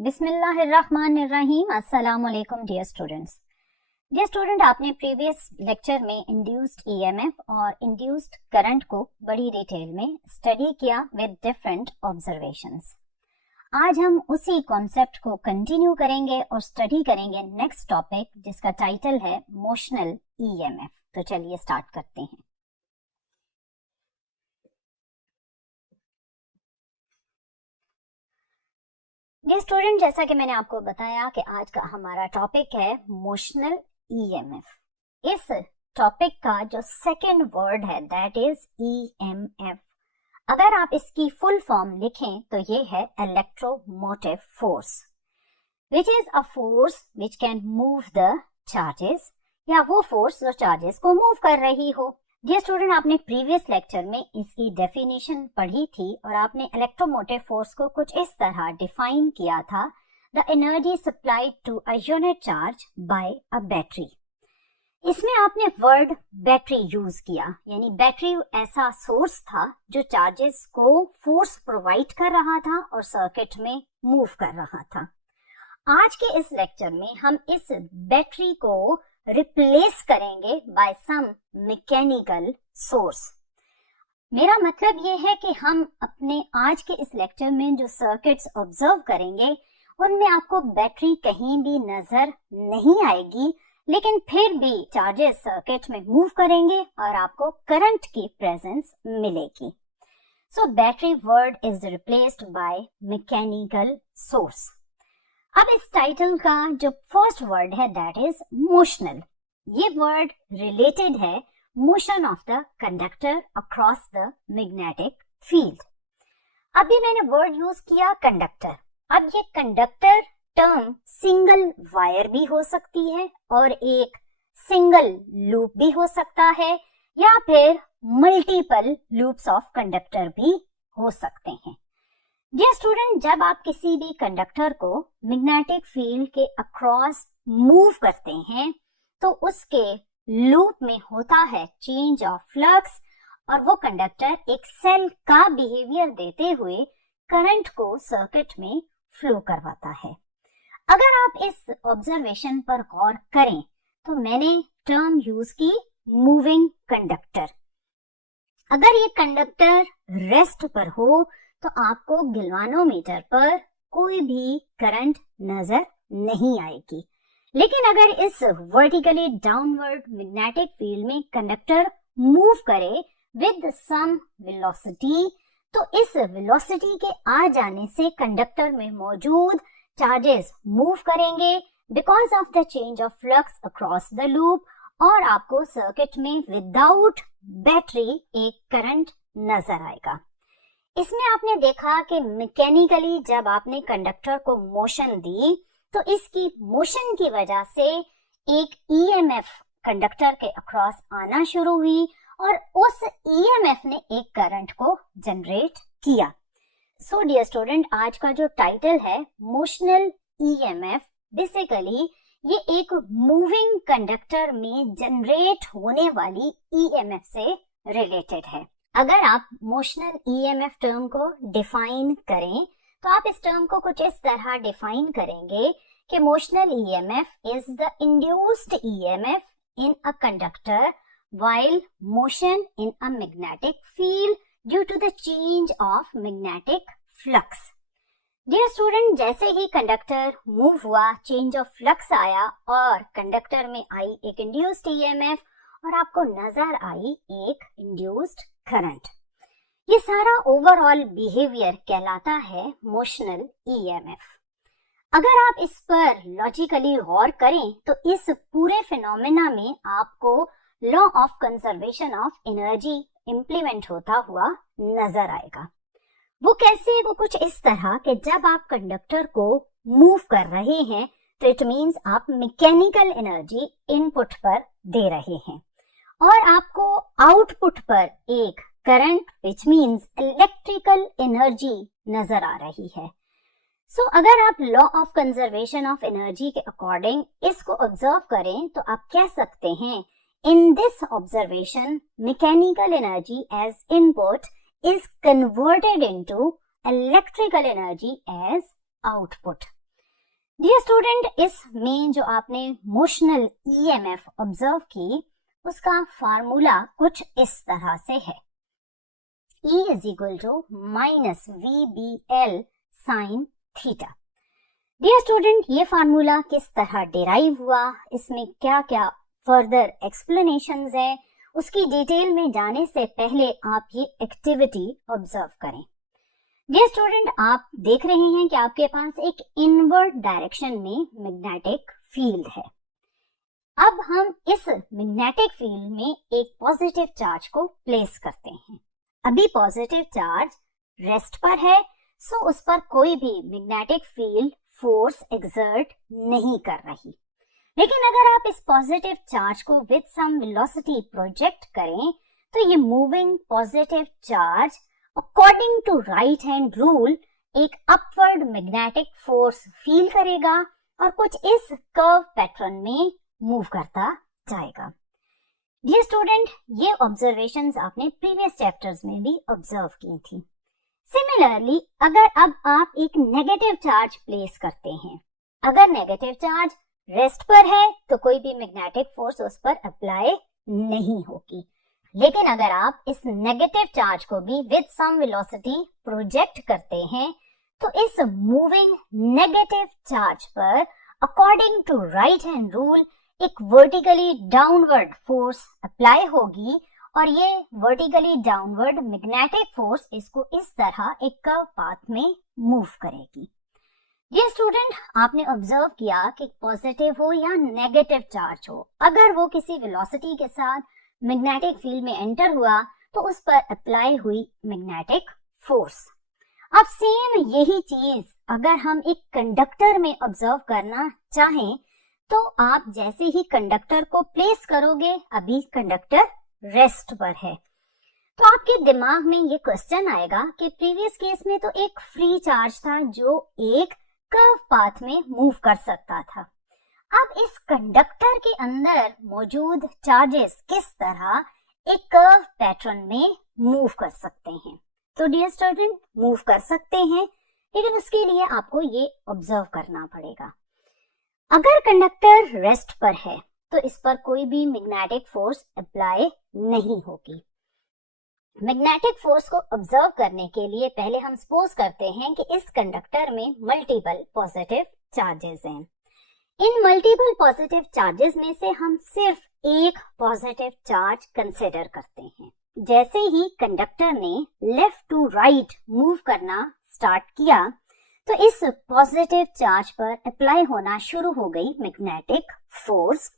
बिस्मिल्लाहिर्रहमानिर्रहीम। अस्सलाम वालेकुम डियर स्टूडेंट्स। डियर स्टूडेंट, आपने प्रीवियस लेक्चर में इंड्यूस्ड ईएमएफ और इंड्यूस्ड करंट को बड़ी डिटेल में स्टडी किया विद डिफरेंट ऑब्जर्वेशंस। आज हम उसी कॉन्सेप्ट को कंटिन्यू करेंगे और स्टडी करेंगे नेक्स्ट टॉपिक, जिसका टाइटल है मोशनल ईएमएफ। तो चलिए स्टार्ट करते हैं। डियर स्टूडेंट, जैसा कि मैंने आपको बताया कि आज का हमारा टॉपिक है मोशनल ईएमएफ। इस टॉपिक का जो सेकंड वर्ड है दैट इज ईएमएफ। अगर आप इसकी फुल फॉर्म लिखें तो ये है electromotive force, which is a force which can move the charges, या वो फोर्स जो चार्जेस को मूव कर रही हो। डियर स्टूडेंट, आपने प्रीवियस लेक्चर में इसकी डेफिनेशन पढ़ी थी और आपने इलेक्ट्रोमोटिव फोर्स को कुछ इस तरह डिफाइन किया था, the energy supplied to a unit charge by a battery. इसमें आपने वर्ड बैटरी यूज किया, यानी बैटरी ऐसा सोर्स था जो चार्जेस को फोर्स प्रोवाइड कर रहा था और सर्किट में मूव कर रहा था। आज के इस लेक्चर में हम इस बैटरी को रिप्लेस करेंगे बाय सम मैकेनिकल सोर्स। मेरा मतलब ये है कि हम अपने आज के इस लेक्चर में जो सर्किट्स ऑब्जर्व करेंगे उनमें आपको बैटरी कहीं भी नजर नहीं आएगी, लेकिन फिर भी चार्जेस सर्किट में मूव करेंगे और आपको करंट की प्रेजेंस मिलेगी। सो battery word is replaced by mechanical source. अब इस टाइटल का जो फर्स्ट वर्ड है दैट इज मोशनल। ये वर्ड रिलेटेड है motion of the conductor across the magnetic field. अभी मैंने वर्ड यूज किया कंडक्टर। अब ये कंडक्टर टर्म सिंगल वायर भी हो सकती है और एक सिंगल लूप भी हो सकता है, या फिर मल्टीपल लूप्स ऑफ कंडक्टर भी हो सकते हैं। डियर स्टूडेंट, जब आप किसी भी कंडक्टर को मैग्नेटिक फील्ड के अक्रॉस मूव करते हैं तो उसके लूप में होता है चेंज ऑफ फ्लक्स, और वो कंडक्टर एक सेल का बिहेवियर देते हुए करंट को सर्किट में फ्लो करवाता है। अगर आप इस ऑब्जर्वेशन पर गौर करें तो मैंने टर्म यूज की मूविंग कंडक्टर। अगर ये कंडक्टर रेस्ट पर हो तो आपको गैल्वानोमीटर पर कोई भी करंट नजर नहीं आएगी, लेकिन अगर इस वर्टिकली डाउनवर्ड मैग्नेटिक फील्ड में कंडक्टर मूव करे विद सम वेलोसिटी, तो इस वेलोसिटी के आ जाने से कंडक्टर में मौजूद चार्जेस मूव करेंगे because of the change of flux across the loop, और आपको सर्किट में विदाउट बैटरी एक करंट नजर आएगा। इसमें आपने देखा कि मैकेनिकली जब आपने कंडक्टर को मोशन दी तो इसकी मोशन की वजह से एक ईएमएफ कंडक्टर के अक्रॉस आना शुरू हुई और उस ईएमएफ ने एक करंट को जनरेट किया। सो डियर स्टूडेंट, आज का जो टाइटल है मोशनल ईएमएफ, बेसिकली ये एक मूविंग कंडक्टर में जनरेट होने वाली ईएमएफ से रिलेटेड है। अगर आप मोशनल ईएमएफ टर्म को डिफाइन करें तो आप इस टर्म को कुछ इस तरह डिफाइन करेंगे कि motional EMF is the induced EMF in a conductor while motion in a magnetic field due to the change of magnetic flux. Dear student, जैसे ही कंडक्टर मूव हुआ, चेंज ऑफ फ्लक्स आया और कंडक्टर में आई एक induced EMF और आपको नजर आई एक इंड्यूस्ड करंट। ये सारा ओवरऑल बिहेवियर कहलाता है मोशनल ईएमएफ। अगर आप इस पर लॉजिकली गौर करें तो इस पूरे फिनोमेना में आपको law of conservation of energy implement होता हुआ नजर आएगा। वो कैसे? वो कुछ इस तरह कि जब आप कंडक्टर को मूव कर रहे हैं तो इट मींस आप मैकेनिकल एनर्जी इनपुट पर दे रहे हैं और आपको आउटपुट पर एक current which means electrical energy नजर आ रही है। सो अगर आप law of conservation of energy के अकॉर्डिंग इसको ऑब्जर्व करें तो आप कह सकते हैं in this observation mechanical energy as input is converted into electrical energy as output. Dear student, इसमें जो आपने मोशनल ईएमएफ ऑब्जर्व की उसका फार्मूला कुछ इस तरह से है, E is equal to minus VBL sine theta. Dear student, ये फार्मूला किस तरह डिराइव हुआ, इसमें क्या क्या फर्दर एक्सप्लेनेशंस है, उसकी डिटेल में जाने से पहले आप ये एक्टिविटी ऑब्जर्व करें। डियर स्टूडेंट, आप देख रहे हैं कि आपके पास एक इनवर्ड डायरेक्शन में मैग्नेटिक फील्ड है। अब हम इस मैग्नेटिक फील्ड में एक पॉजिटिव चार्ज को प्लेस करते हैं। अभी पॉजिटिव चार्ज रेस्ट पर है, सो उस पर कोई भी मैग्नेटिक फील्ड फोर्स एक्सर्ट नहीं कर रही। लेकिन अगर आप इस पॉजिटिव चार्ज को विद सम वेलोसिटी प्रोजेक्ट करें तो ये moving positive charge according to right hand rule एक अपवर्ड मैग्नेटिक फोर्स फील करेगा और कुछ इस कर्व पैटर्न में मूव करता जाएगा। डियर स्टूडेंट, ये ऑब्जर्वेशंस आपने प्रीवियस चैप्टर्स में भी ऑब्जर्व की थी। सिमिलरली, अगर अब आप एक नेगेटिव चार्ज प्लेस करते हैं, अगर नेगेटिव चार्ज रेस्ट पर है तो कोई भी मैग्नेटिक फोर्स उस पर अप्लाई नहीं होगी। लेकिन अगर आप इस नेगेटिव चार्ज को भी विद सम वेलोसिटी प्रोजेक्ट करते हैं तो इस मूविंग नेगेटिव चार्ज पर according to right hand rule एक वर्टिकली डाउनवर्ड फोर्स अप्लाई होगी और ये वर्टिकली डाउनवर्ड मैग्नेटिक फोर्स इसको इस तरह एक कर्व पाथ में मूव करेगी। ये स्टूडेंट, आपने ऑब्जर्व किया कि पॉजिटिव हो या नेगेटिव चार्ज हो, अगर वो किसी वेलोसिटी के साथ मैग्नेटिक फील्ड में एंटर हुआ तो उस पर अप्लाई हुई मैग्नेटिक फोर्स। अब सेम यही चीज अगर हम एक कंडक्टर में ऑब्जर्व करना चाहें तो आप जैसे ही कंडक्टर को प्लेस करोगे, अभी कंडक्टर रेस्ट पर है, तो आपके दिमाग में ये क्वेश्चन आएगा कि प्रीवियस केस में तो एक फ्री चार्ज था जो एक कर्व पाथ में मूव कर सकता था। अब इस कंडक्टर के अंदर मौजूद चार्जेस किस तरह एक कर्व पैटर्न में मूव कर सकते हैं? तो डियर स्टूडेंट, मूव कर सकते हैं, लेकिन उसके लिए आपको ये ऑब्जर्व करना पड़ेगा। अगर कंडक्टर रेस्ट पर है तो इस पर कोई भी मैग्नेटिक फोर्स अप्लाई नहीं होगी। मैग्नेटिक फोर्स को ऑब्जर्व करने के लिए पहले हम सपोज करते हैं कि इस कंडक्टर में मल्टीपल पॉजिटिव चार्जेस हैं। इन मल्टीपल पॉजिटिव चार्जेस में से हम सिर्फ एक पॉजिटिव चार्ज कंसिडर करते हैं। जैसे ही कंडक्टर ने लेफ्ट टू राइट मूव करना स्टार्ट किया तो इस पॉजिटिव चार्ज पर अप्लाई होना शुरू हो गई मैग्नेटिक फोर्स।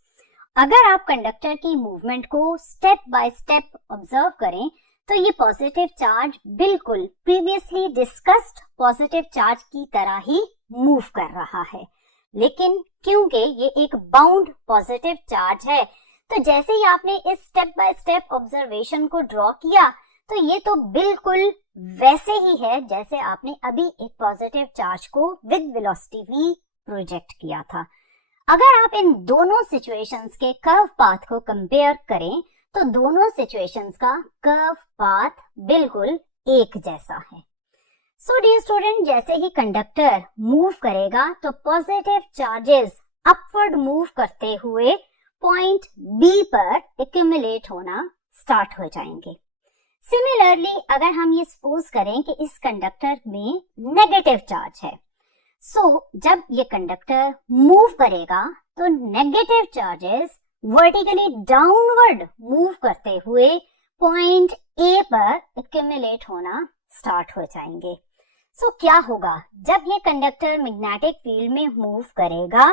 अगर आप कंडक्टर की मूवमेंट को स्टेप बाय स्टेप ऑब्जर्व करें तो ये पॉजिटिव चार्ज बिल्कुल प्रीवियसली डिस्कस्ड पॉजिटिव चार्ज की तरह ही मूव कर रहा है, लेकिन क्योंकि ये एक बाउंड पॉजिटिव चार्ज है तो जैसे ही आपने इस स्टेप बाय स्टेप ऑब्जर्वेशन को ड्रॉ किया तो ये तो बिल्कुल वैसे ही है जैसे आपने अभी एक पॉजिटिव चार्ज को विद वेलोसिटी v प्रोजेक्ट किया था। अगर आप इन दोनों सिचुएशंस के कर्व पाथ को कंपेयर करें तो दोनों सिचुएशंस का कर्व पाथ बिल्कुल एक जैसा है। सो डियर स्टूडेंट, जैसे ही कंडक्टर मूव करेगा तो पॉजिटिव चार्जेस अपवर्ड मूव करते हुए पॉइंट B पर एक्यूमुलेट होना स्टार्ट हो जाएंगे। सिमिलरली, अगर हम ये सपोज करें कि इस कंडक्टर में नेगेटिव चार्ज है, सो जब ये कंडक्टर मूव करेगा तो negative charges vertically downward move करते हुए पॉइंट A पर एक्यूमुलेट होना स्टार्ट हो जाएंगे। सो क्या होगा जब ये कंडक्टर मैग्नेटिक फील्ड में मूव करेगा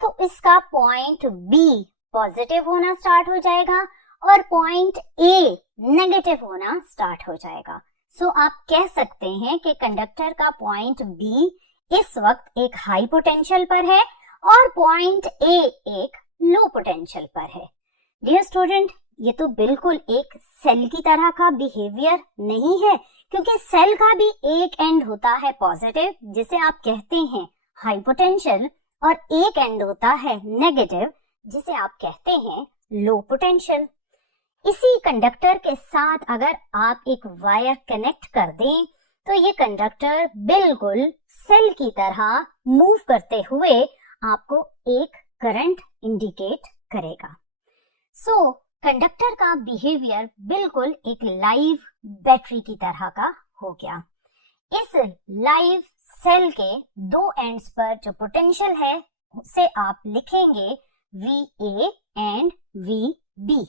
तो इसका पॉइंट B पॉजिटिव होना स्टार्ट हो जाएगा और पॉइंट A नेगेटिव होना स्टार्ट हो जाएगा। सो आप कह सकते हैं कि कंडक्टर का पॉइंट B इस वक्त एक हाई पोटेंशियल पर है और पॉइंट A एक लो पोटेंशियल पर है। डियर स्टूडेंट, ये तो बिल्कुल एक सेल की तरह का बिहेवियर नहीं है, क्योंकि सेल का भी एक एंड होता है पॉजिटिव जिसे आप कहते हैं हाई पोटेंशियल और एक एंड होता है नेगेटिव जिसे आप कहते हैं लो पोटेंशियल। इसी कंडक्टर के साथ अगर आप एक वायर कनेक्ट कर दें तो ये कंडक्टर बिल्कुल सेल की तरह मूव करते हुए आपको एक करंट इंडिकेट करेगा। सो कंडक्टर का बिहेवियर बिल्कुल एक लाइव बैटरी की तरह का हो गया। इस लाइव सेल के दो एंड्स पर जो पोटेंशियल है उसे आप लिखेंगे VA एंड VB,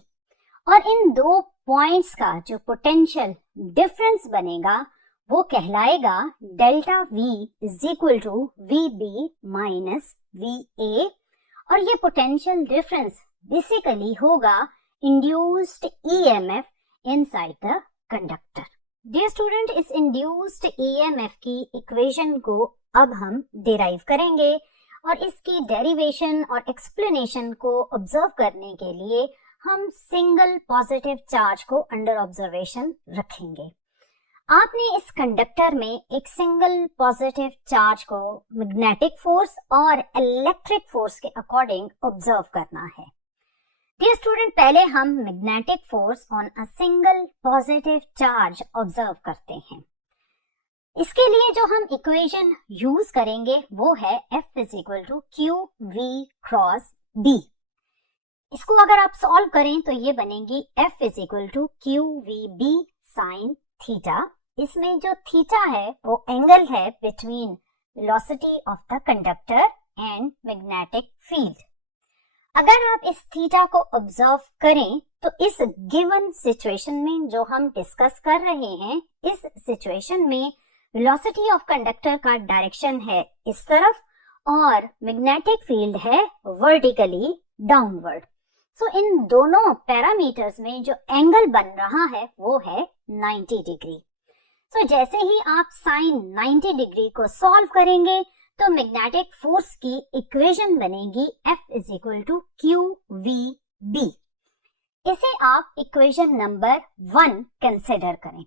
और इन दो पॉइंट्स का जो पोटेंशियल डिफरेंस बनेगा वो कहलाएगा delta V is equal to VB minus VA, और ये पोटेंशियल डिफरेंस बेसिकली होगा induced EMF inside the conductor. Dear student, इस इंड्यूस्ड EMF की इक्वेशन को अब हम डिराइव करेंगे, और इसकी डेरिवेशन और एक्सप्लेनेशन को ऑब्जर्व करने के लिए हम सिंगल पॉजिटिव चार्ज को अंडर ऑब्जर्वेशन रखेंगे। आपने इस कंडक्टर में एक सिंगल पॉजिटिव चार्ज को मैग्नेटिक फोर्स और इलेक्ट्रिक फोर्स के अकॉर्डिंग ऑब्जर्व करना है। डियर स्टूडेंट, पहले हम magnetic force on a single positive charge observe करते हैं। इसके लिए जो हम इक्वेशन यूज करेंगे वो है F is equal to QV cross B। इसको अगर आप सॉल्व करें तो ये बनेगी F is equal to QVB sine theta. इसमें जो थीटा है वो एंगल है between velocity of the conductor and magnetic field. अगर आप इस थीटा को ऑब्जर्व करें तो इस गिवन सिचुएशन में जो हम डिस्कस कर रहे हैं, इस सिचुएशन में वेलोसिटी ऑफ कंडक्टर का डायरेक्शन है इस तरफ और मैग्नेटिक फील्ड है वर्टिकली डाउनवर्ड। सो इन दोनों पैरामीटर्स में जो एंगल बन रहा है वो है 90 डिग्री। सो जैसे ही आप साइन 90 डिग्री को सॉल्व करेंगे तो मैग्नेटिक फोर्स की इक्वेशन बनेगी F is equal to QVB। इसे आप इक्वेशन नंबर 1 कंसिडर करें।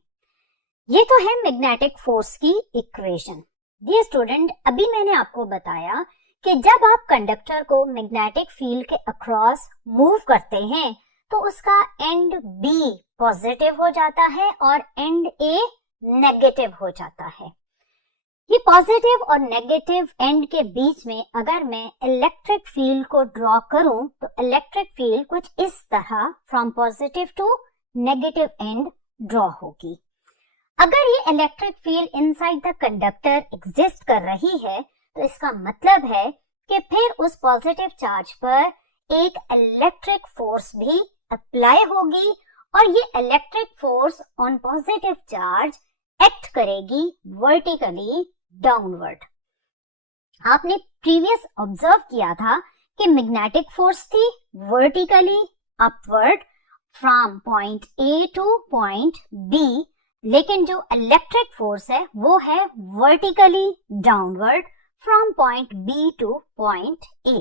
ये तो है मैग्नेटिक फोर्स की इक्वेशन। डियर स्टूडेंट, अभी मैंने आपको बताया कि जब आप कंडक्टर को मैग्नेटिक फील्ड के अक्रॉस मूव करते हैं तो उसका एंड B पॉजिटिव हो जाता है और एंड A नेगेटिव हो जाता है। ये पॉजिटिव और नेगेटिव एंड के बीच में अगर मैं इलेक्ट्रिक फील्ड को ड्रॉ करूं तो इलेक्ट्रिक फील्ड कुछ इस तरह from positive to negative and draw होगी। अगर ये electric field inside the conductor exist कर रही है तो इसका मतलब है कि फिर उस पॉजिटिव चार्ज पर एक इलेक्ट्रिक फोर्स भी अप्लाई होगी और ये electric force on positive charge act करेगी वर्टिकली डाउनवर्ड। आपने प्रीवियस ऑब्जर्व किया था कि मैग्नेटिक फोर्स थी vertically upward from point A two point B, लेकिन जो इलेक्ट्रिक फोर्स है वो है vertically downward from point B two point A।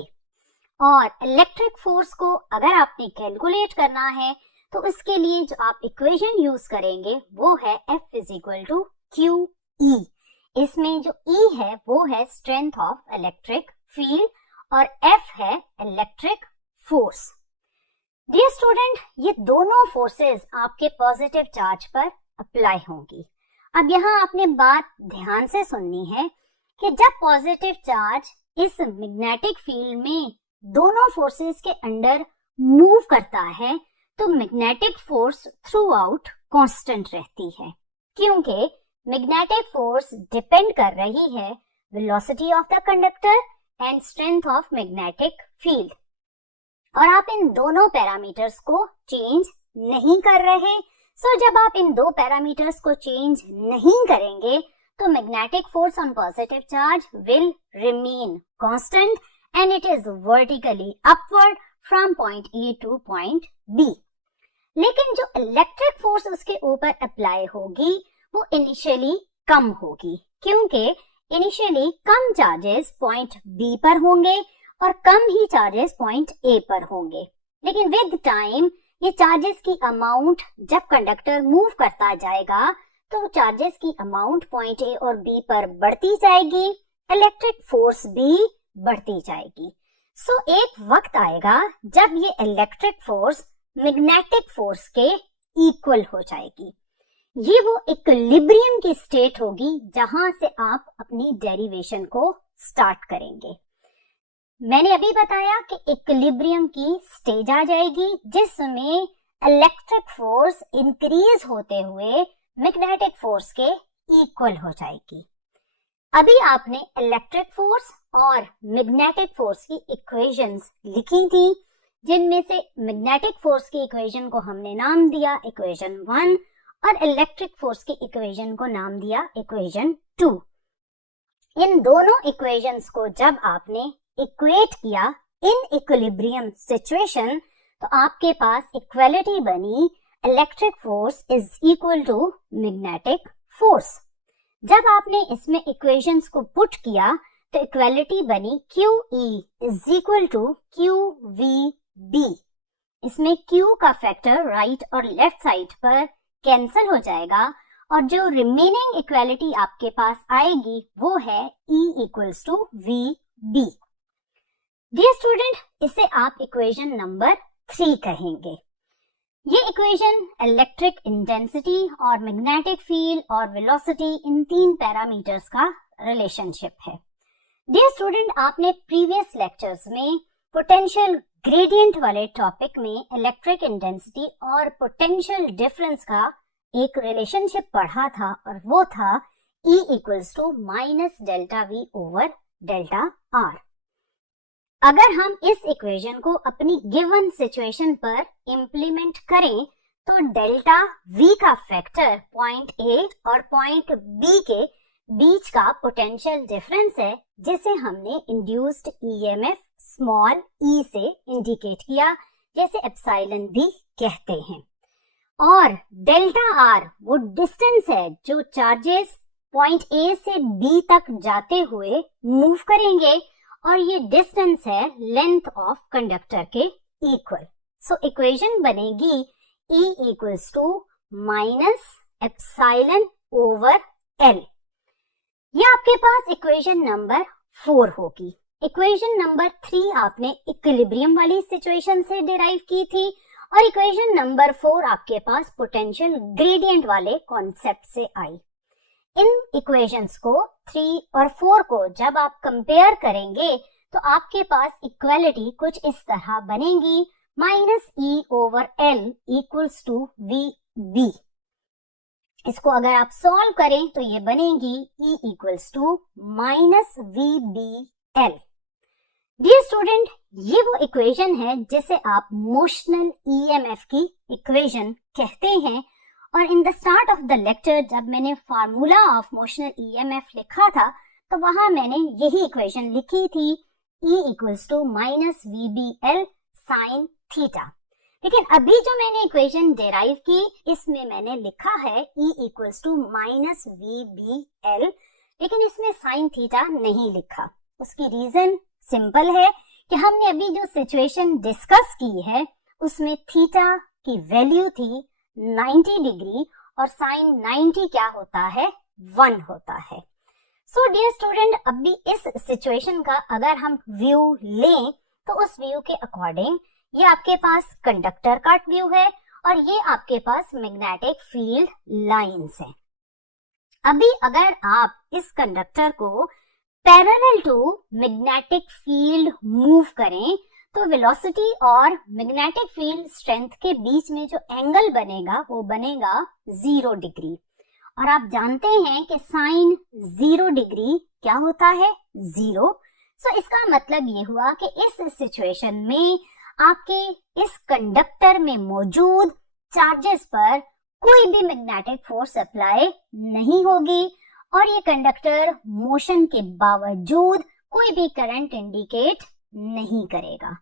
और इलेक्ट्रिक फोर्स को अगर आपने कैलकुलेट करना है तो उसके लिए जो आप इक्वेशन यूज करेंगे वो है F is equal to QE। इसमें जो E है वो है स्ट्रेंथ ऑफ इलेक्ट्रिक फील्ड और F है इलेक्ट्रिक फोर्स। डियर स्टूडेंट, ये दोनों फोर्सेस आपके पॉजिटिव चार्ज पर अप्लाई होंगी। अब यहाँ आपने बात ध्यान से सुननी है कि जब पॉजिटिव चार्ज इस मैग्नेटिक फील्ड में दोनों फोर्सेस के अंडर मूव करता है तो magnetic force through out constant रहती है, क्योंकि मैग्नेटिक फोर्स डिपेंड कर रही है velocity of the conductor and strength of magnetic field. और आप इन दोनों पैरामीटर्स को चेंज नहीं कर रहे। सो जब आप इन दो पैरामीटर्स को चेंज नहीं करेंगे तो magnetic force on positive charge will remain constant and it is vertically upward from point A two point B। लेकिन जो इलेक्ट्रिक फोर्स उसके ऊपर अप्लाई होगी वो इनिशियली कम होगी, क्योंकि इनिशियली कम चार्जेस पॉइंट B पर होंगे और कम ही चार्जेस पॉइंट A पर होंगे। लेकिन विद टाइम ये चार्जेस की अमाउंट जब कंडक्टर मूव करता जाएगा तो चार्जेस की अमाउंट पॉइंट A और B पर बढ़ती जाएगी, इलेक्ट्रिक फोर्स भी बढ़ती जाएगी। सो एक वक्त आएगा जब ये इलेक्ट्रिक फोर्स मैग्नेटिक फोर्स के इक्वल हो जाएगी। ये वो इक्विलिब्रियम की स्टेट होगी जहां से आप अपनी डेरिवेशन को स्टार्ट करेंगे। मैंने अभी बताया कि इक्विलिब्रियम की स्टेज आ जाएगी जिसमें इलेक्ट्रिक फोर्स इंक्रीज होते हुए मैग्नेटिक फोर्स के इक्वल हो जाएगी। अभी आपने इलेक्ट्रिक फोर्स और मैग्नेटिक फोर्स की इक्वेशंस लिखी थी, जिनमें से मैग्नेटिक फोर्स की इक्वेशन को हमने नाम दिया इक्वेशन 1 और इलेक्ट्रिक फोर्स की इक्वेशन को नाम दिया इक्वेशन 2। इन दोनों इक्वेशंस को जब आपने इक्वेट किया इन इक्विलिब्रियम सिचुएशन तो आपके पास इक्वालिटी बनी electric force is equal to magnetic force. जब आपने इसमें इक्वेशंस को पुट किया तो इक्वालिटी बनी QE is equal to QVB। इसमें Q का फैक्टर राइट और लेफ्ट साइड पर कैंसिल हो जाएगा और जो रिमेनिंग इक्वालिटी आपके पास आएगी वो है E equals to VB। Dear student, इसे आप इक्वेशन नंबर 3 कहेंगे। ये इक्वेशन इलेक्ट्रिक इंटेंसिटी और मैग्नेटिक फील्ड और वेलोसिटी इन 3 पैरामीटर्स का रिलेशनशिप है। डियर स्टूडेंट, आपने प्रीवियस लेक्चर्स में पोटेंशियल ग्रेडियंट वाले टॉपिक में इलेक्ट्रिक इंटेंसिटी और पोटेंशियल डिफरेंस का एक रिलेशनशिप पढ़ा था और वो था E equals to minus delta V over delta R। अगर हम इस इक्वेशन को अपनी गिवन सिचुएशन पर इंप्लीमेंट करें तो डेल्टा V का फैक्टर पॉइंट A और पॉइंट B के बीच का पोटेंशियल डिफरेंस है, जिसे हमने इंड्यूस्ड EMF स्मॉल e से इंडिकेट किया, जैसे एप्सिलॉन भी कहते हैं। और डेल्टा R वो डिस्टेंस है जो चार्जेस पॉइंट A से B तक जाते हुए मूव करेंगे और ये डिस्टेंस है लेंथ ऑफ कंडक्टर के इक्वल। सो इक्वेशन बनेगी E equals to minus epsilon over L। ये आपके पास इक्वेशन नंबर 4 होगी। इक्वेशन नंबर 3 आपने इक्विलिब्रियम वाली सिचुएशन से डिराइव की थी और इक्वेशन नंबर 4 आपके पास पोटेंशियल ग्रेडियंट वाले कॉन्सेप्ट से आई। इन इक्वेशंस को 3 और 4 को जब आप कंपेयर करेंगे तो आपके पास इक्वालिटी कुछ इस तरह बनेगी minus E over L equals to VB। इसको अगर आप सॉल्व करें तो ये बनेगी E equals to minus VBL। Dear student, ये वो इक्वेशन है जिसे आप मोशनल EMF की इक्वेशन कहते हैं। और in the start of the lecture जब मैंने फार्मूला ऑफ मोशनल EMF लिखा था तो वहां मैंने यही इक्वेशन लिखी थी E equals to minus VBL sine theta. लेकिन अभी जो मैंने इक्वेशन डेराइव की इसमें मैंने लिखा है E equals to minus VBL, लेकिन इसमें साइन थीटा नहीं लिखा। उसकी रीजन सिंपल है कि हमने अभी जो सिचुएशन डिस्कस की है उसमें थीटा की वैल्यू थी 90 डिग्री और साइन 90 क्या होता है 1 होता है। सो डियर स्टूडेंट, अभी इस सिचुएशन का अगर हम व्यू लें तो उस व्यू के अकॉर्डिंग ये आपके पास कंडक्टर का व्यू है और ये आपके पास मैग्नेटिक फील्ड लाइंस हैं। अभी अगर आप इस कंडक्टर को parallel to magnetic field move करें तो वेलोसिटी और मैग्नेटिक फील्ड स्ट्रेंथ के बीच में जो एंगल बनेगा वो बनेगा 0 डिग्री। और आप जानते हैं कि साइन 0 डिग्री क्या होता है 0। सो इसका मतलब ये हुआ कि इस सिचुएशन में आपके इस कंडक्टर में मौजूद चार्जेस पर कोई भी मैग्नेटिक फोर्स अप्लाई नहीं होगी और ये कंडक्टर मोशन के बावजूद कोई भी करंट इंडिकेट नहीं करेगा।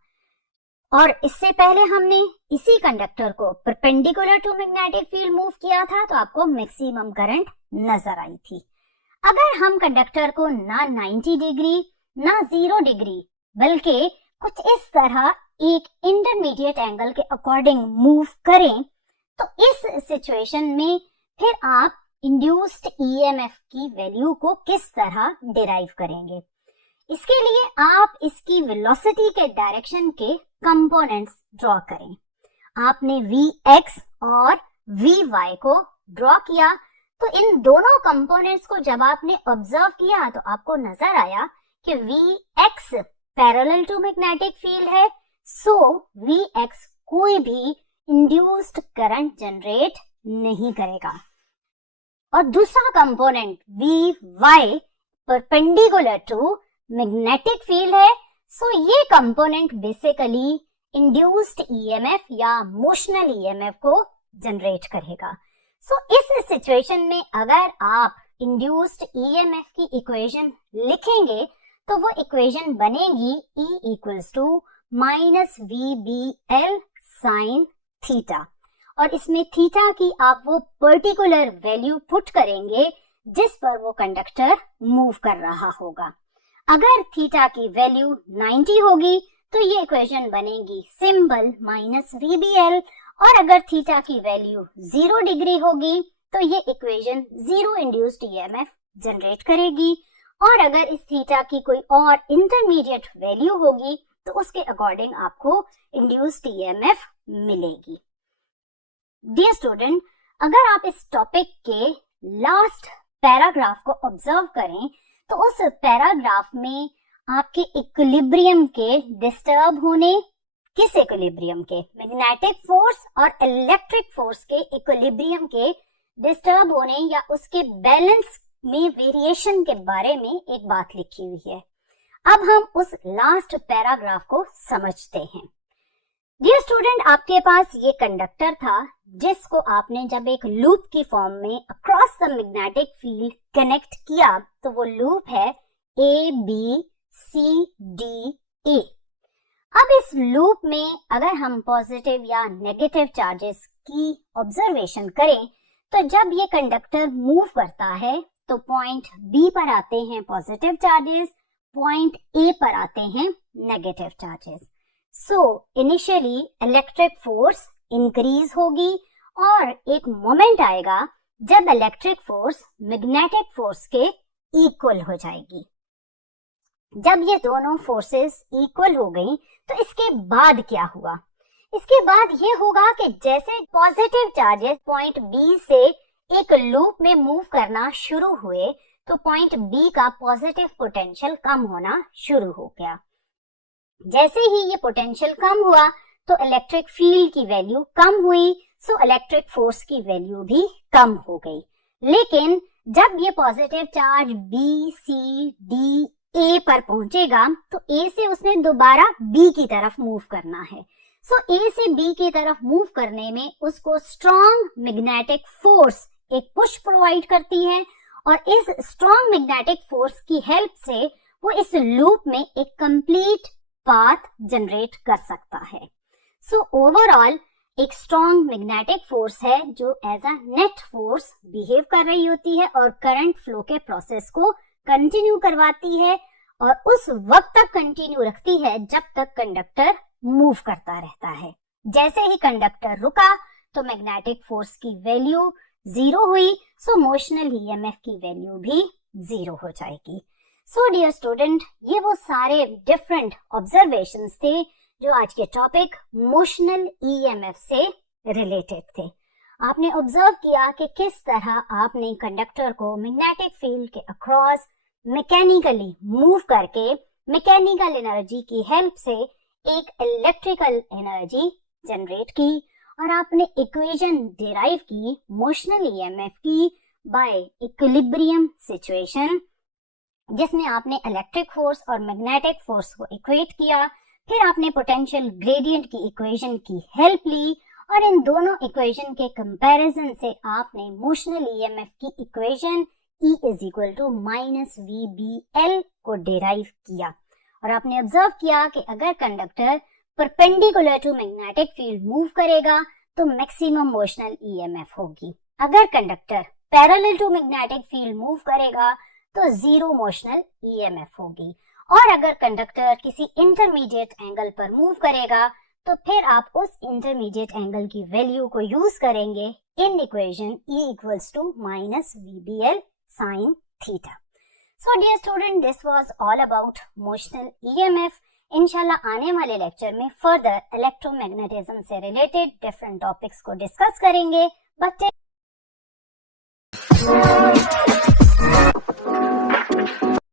और इससे पहले हमने इसी कंडक्टर को perpendicular to magnetic field move किया था तो आपको मैक्सिमम करंट नजर आई थी। अगर हम कंडक्टर को ना 90 डिग्री ना 0 डिग्री बल्कि कुछ इस तरह एक इंटरमीडिएट एंगल के अकॉर्डिंग मूव करें तो इस सिचुएशन में फिर आप इंड्यूस्ड EMF की वैल्यू को किस तरह डिराइव करेंगे। इसके लिए आप इसकी वेलोसिटी के डायरेक्शन के कंपोनेंट्स ड्रॉ करें। आपने Vx और Vy को ड्रॉ किया तो इन दोनों कंपोनेंट्स को जब आपने ऑब्जर्व किया तो आपको नजर आया कि Vx parallel to magnetic field है, सो Vx कोई भी इंड्यूस्ड करंट जनरेट नहीं करेगा। और दूसरा component Vy perpendicular to magnetic field है, सो ये कंपोनेंट बेसिकली इंड्यूस्ड ईएमएफ या मोशनल ईएमएफ को जनरेट करेगा। सो इस सिचुएशन में अगर आप इंड्यूस्ड ईएमएफ की इक्वेशन लिखेंगे तो वो इक्वेशन बनेगी E equals to minus VBL sine theta, और इसमें थीटा की आप वो पर्टिकुलर वैल्यू पुट करेंगे जिस पर वो कंडक्टर मूव कर रहा होगा। अगर थीटा की वैल्यू 90 होगी तो ये इक्वेशन बनेगी सिंबल माइनस VBL, और अगर थीटा की वैल्यू 0 डिग्री होगी तो ये equation zero induced EMF generate करेगी, और अगर इस थीटा की कोई और इंटरमीडिएट वैल्यू होगी तो उसके अकॉर्डिंग आपको इंड्यूस्ड ईएमएफ मिलेगी। डियर स्टूडेंट, अगर आप इस टॉपिक के लास्ट पैराग्राफ को ऑब्जर्व करें तो उस पैराग्राफ में आपके इक्विलिब्रियम के डिस्टर्ब होने, किस इक्विलिब्रियम के, मैग्नेटिक फोर्स और इलेक्ट्रिक फोर्स के इक्विलिब्रियम के डिस्टर्ब होने या उसके बैलेंस में वेरिएशन के बारे में एक बात लिखी हुई है। अब हम उस लास्ट पैराग्राफ को समझते हैं। डियर स्टूडेंट, आपके पास ये कंडक्टर था जिसको आपने जब एक लूप की फॉर्म में across the magnetic field connect किया तो वो लूप है ABCDA। अब इस लूप में अगर हम पॉजिटिव या नेगेटिव चार्जेस की ऑब्जर्वेशन करें तो जब ये कंडक्टर मूव करता है तो पॉइंट B पर आते हैं पॉजिटिव चार्जेस, पॉइंट A पर आते हैं negative charges. So initially electric force increase होगी और एक मोमेंट आएगा जब इलेक्ट्रिक फोर्स मैग्नेटिक फोर्स के इक्वल हो जाएगी। जब ये दोनों फोर्सेस इक्वल हो गई तो इसके बाद क्या हुआ? इसके बाद ये होगा कि जैसे पॉजिटिव चार्जेस पॉइंट B से एक लूप में मूव करना शुरू हुए तो पॉइंट B का पॉजिटिव पोटेंशियल कम होना शुरू हो गया। जैसे ही ये पोटेंशियल कम हुआ तो इलेक्ट्रिक फील्ड की वैल्यू कम हुई, सो इलेक्ट्रिक फोर्स की वैल्यू भी कम हो गई। लेकिन जब ये पॉजिटिव चार्ज BCDA पर पहुंचेगा तो A से उसने दोबारा B की तरफ मूव करना है। सो A से B की तरफ मूव करने में उसको स्ट्रॉन्ग मैग्नेटिक फोर्स एक पुश प्रोवाइड करती है, और इस स्ट्रॉन्ग मैग्नेटिक फोर्स की हेल्प से वो इस लूप में एक कंप्लीट पाथ जनरेट कर सकता है। सो ओवरऑल एक स्ट्रॉन्ग मैग्नेटिक फोर्स है जो as a net force behave कर रही होती है और करंट फ्लो के प्रोसेस को कंटिन्यू करवाती है, और उस वक्त तक कंटिन्यू रखती है जब तक कंडक्टर मूव करता रहता है। जैसे ही कंडक्टर रुका तो मैग्नेटिक फोर्स की वैल्यू 0 हुई, सो मोशनल ईएमएफ की वैल्यू भी 0 हो जाएगी। सो डियर स्टूडेंट, ये वो सारे डिफरेंट ऑब्जर्वेशंस थे जो आज के टॉपिक मोशनल ईएमएफ से रिलेटेड थे। आपने ऑब्जर्व किया कि किस तरह आपने कंडक्टर को मैग्नेटिक फील्ड के अक्रॉस मैकेनिकली मूव करके मैकेनिकल एनर्जी की हेल्प से एक इलेक्ट्रिकल एनर्जी जनरेट की, और आपने इक्वेशन डिराइव की मोशनल ईएमएफ की बाय इक्विलिब्रियम सिचुएशन, जिसमें आपने इलेक्ट्रिक फोर्स और मैग्नेटिक फोर्स को इक्वेट किया। फिर आपने पोटेंशियल ग्रेडियंट की इक्वेशन की हेल्प ली, और इन दोनों इक्वेशन के कंपैरिजन से आपने मोशनल ईएमएफ की equation E is equal to minus VBL को डिराइव किया, और आपने ऑब्जर्व किया कि अगर conductor perpendicular to magnetic field move करेगा तो मैक्सिमम मोशनल ईएमएफ होगी। अगर conductor parallel to magnetic field move करेगा तो जीरो मोशनल ईएमएफ होगी, और अगर कंडक्टर किसी इंटरमीडिएट एंगल पर मूव करेगा तो फिर आप उस इंटरमीडिएट एंगल की वैल्यू को यूज करेंगे in equation E equals to minus VBL sine theta. So dear student, this was all about motional EMF. इंशाल्लाह आने वाले लेक्चर में फर्दर इलेक्ट्रोमैग्नेटिज्म से रिलेटेड डिफरेंट टॉपिक्स को डिस्कस करेंगे। But bye.